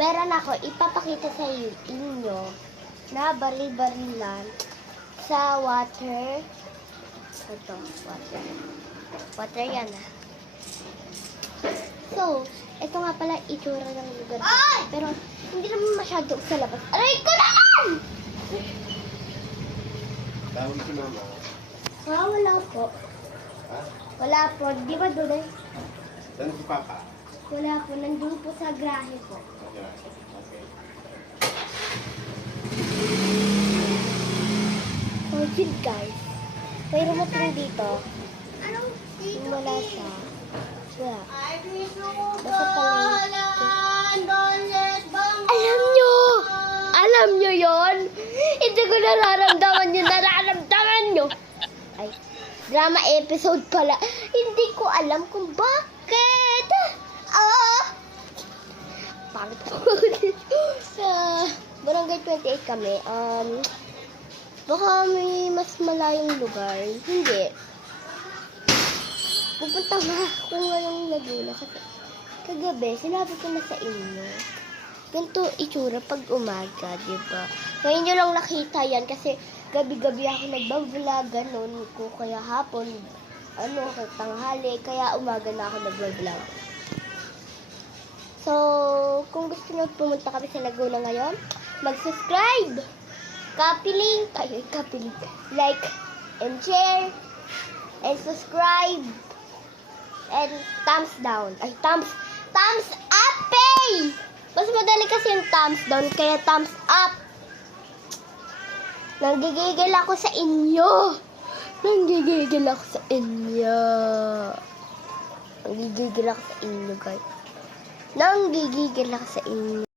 meron ako ipapakita sa inyo na baril-barilan sa water. Ito, water. Water yan So, ito nga pala itsura ng lugar. Pero, hindi naman masyado sa labas. Aray ko naman! Tawag si mama. Wala po. Ha? Wala po. Di ba doon eh? Saan si Papa? Wala po. Nandun po sa grahe po. Okay. Okay. Oh, yun guys. May remote dito. Wala siya. Wala. Basta pala. Alam nyo yon? Hindi ko nararamdaman yung nararamdaman nyo. Ay, drama episode pala. Hindi ko alam kung bakit. Pangit ako. Barangay 28 kami. Baka may mas malayong lugar. Hindi. Pupunta nga ako ngayong Laguna kasi kagabi, sinabi ko na sa inyo. Ganito itsura pag umaga, diba? Ngayon nyo lang nakita yan kasi gabi-gabi ako nagbablog, ganun ko. Kaya hapon, tanghali, kaya umaga na ako nagbablog. So, kung gusto nyo pumunta kami sa Laguna ngayon, mag-subscribe! Copy link, like, and share, and subscribe, and thumbs down. Ay, thumbs up, pay! Mas madali kasi yung thumbs down, kaya thumbs up. Nanggigigil ako sa inyo. Nanggigigil ako sa inyo, guys. Nanggigigil ako sa inyo.